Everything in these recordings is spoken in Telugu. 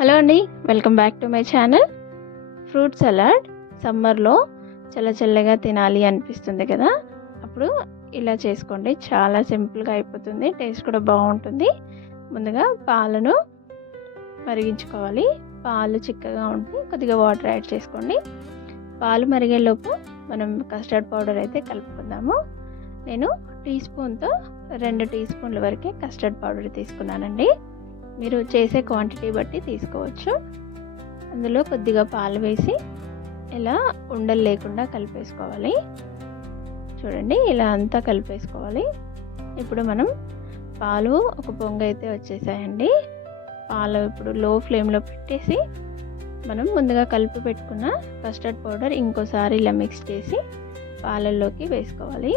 హలో అండి welcome back to my channel. Fruit salad సమ్మర్లో చల్ల చల్లగా తినాలి అనిపిస్తుంది కదా. అప్పుడు ఇలా చేసుకోండి చాలా సింపుల్గా అయిపోతుంది టేస్ట్ కూడా బాగుంటుంది. ముందుగా పాలను మరిగించుకోవాలి. పాలు చిక్కగా ఉంటే కొద్దిగా వాటర్ యాడ్ చేసుకోండి. పాలు మరిగేలోపు మనం కస్టర్డ్ పౌడర్ అయితే కలుపుకుందాము. నేను టీ స్పూన్తో రెండు టీ స్పూన్ల వరకే కస్టర్డ్ పౌడర్ తీసుకున్నానండి. మీరు చేసే క్వాంటిటీ బట్టి తీసుకోవచ్చు. అందులో కొద్దిగా పాలు వేసి ఇలా ఉండలు లేకుండా కలిపేసుకోవాలి. చూడండి ఇలా అంతా కలిపేసుకోవాలి. ఇప్పుడు మనం పాలు ఒక పొంగ అయితే వచ్చేసాయండి. పాలు ఇప్పుడు లో ఫ్లేమ్లో పెట్టేసి మనం ముందుగా కలిపి పెట్టుకున్న కస్టర్డ్ పౌడర్ ఇంకోసారి ఇలా మిక్స్ చేసి పాలల్లోకి వేసుకోవాలి.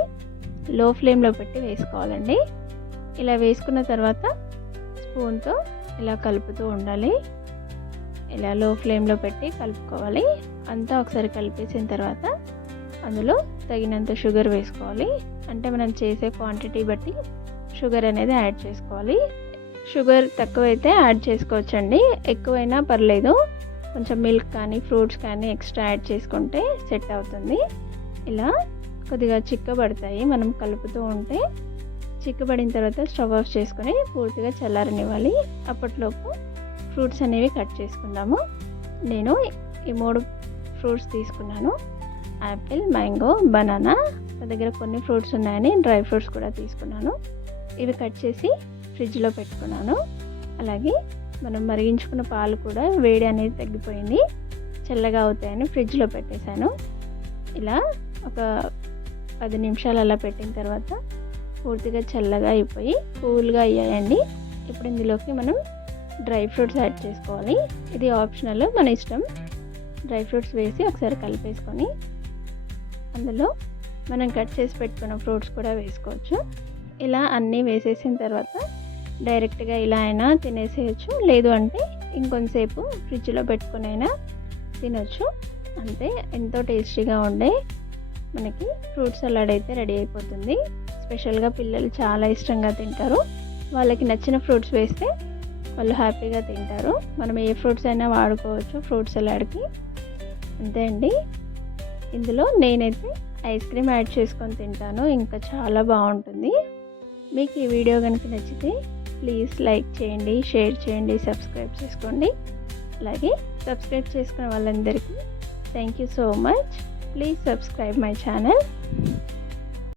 లో ఫ్లేమ్లో పెట్టి వేసుకోవాలండి. ఇలా వేసుకున్న తర్వాత స్పూన్తో ఇలా కలుపుతూ ఉండాలి. ఇలా లో ఫ్లేమ్లో పెట్టి కలుపుకోవాలి. అంతా ఒకసారి కలిపేసిన తర్వాత అందులో తగినంత షుగర్ వేసుకోవాలి. అంటే మనం చేసే క్వాంటిటీ బట్టి షుగర్ అనేది యాడ్ చేసుకోవాలి. షుగర్ తక్కువైతే యాడ్ చేసుకోవచ్చండి. ఎక్కువైనా పర్లేదు. కొంచెం మిల్క్ కానీ ఫ్రూట్స్ కానీ ఎక్స్ట్రా యాడ్ చేసుకుంటే సెట్ అవుతుంది. ఇలా కొద్దిగా చిక్కబడతాయి. మనం కలుపుతూ ఉంటే చిక్కబడిన తర్వాత స్టవ్ ఆఫ్ చేసుకొని పూర్తిగా చల్లారనివ్వాలి. అప్పట్లోపు ఫ్రూట్స్ అనేవి కట్ చేసుకుందాము. నేను ఈ మూడు ఫ్రూట్స్ తీసుకున్నాను. యాపిల్ మ్యాంగో బనానా నా దగ్గర కొన్ని ఫ్రూట్స్ ఉన్నాయని డ్రై ఫ్రూట్స్ కూడా తీసుకున్నాను. ఇవి కట్ చేసి ఫ్రిడ్జ్లో పెట్టుకున్నాను. అలాగే మనం మరిగించుకున్న పాలు కూడా వేడి అనేది తగ్గిపోయింది. చల్లగా అవుతాయని ఫ్రిడ్జ్లో పెట్టేశాను. ఇలా ఒక పది నిమిషాలు అలా పెట్టిన తర్వాత పూర్తిగా చల్లగా అయిపోయి కూల్గా అయ్యాయండి. ఇప్పుడు ఇందులోకి మనం డ్రై ఫ్రూట్స్ యాడ్ చేసుకోవాలి. ఇది ఆప్షనల్ మన ఇష్టం. డ్రై ఫ్రూట్స్ వేసి ఒకసారి కలిపేసుకొని అందులో మనం కట్ చేసి పెట్టుకున్న ఫ్రూట్స్ కూడా వేసుకోవచ్చు. ఇలా అన్నీ వేసేసిన తర్వాత డైరెక్ట్గా ఇలా అయినా తినేసేయచ్చు. లేదు అంటే ఇంకొంతసేపు ఫ్రిడ్జ్లో పెట్టుకుని అయినా తినొచ్చు. అంతే ఎంతో టేస్టీగా ఉండే మనకి ఫ్రూట్ సలాడ్ అయితే రెడీ అయిపోతుంది. స్పెషల్గా పిల్లలు చాలా ఇష్టంగా తింటారు. వాళ్ళకి నచ్చిన ఫ్రూట్స్ వేస్తే వాళ్ళు హ్యాపీగా తింటారు. మనం ఏ ఫ్రూట్స్ అయినా వాడుకోవచ్చు ఫ్రూట్ సలాడ్కి. అంతే అండి. ఇందులో నేనైతే ఐస్ క్రీమ్ యాడ్ చేసుకొని తింటాను. ఇంకా చాలా బాగుంటుంది. మీకు ఈ వీడియో కనుక నచ్చితే ప్లీజ్ లైక్ చేయండి షేర్ చేయండి సబ్స్క్రైబ్ చేసుకోండి. అలాగే సబ్స్క్రైబ్ చేసుకున్న వాళ్ళందరికీ thank you so much. Please subscribe my channel.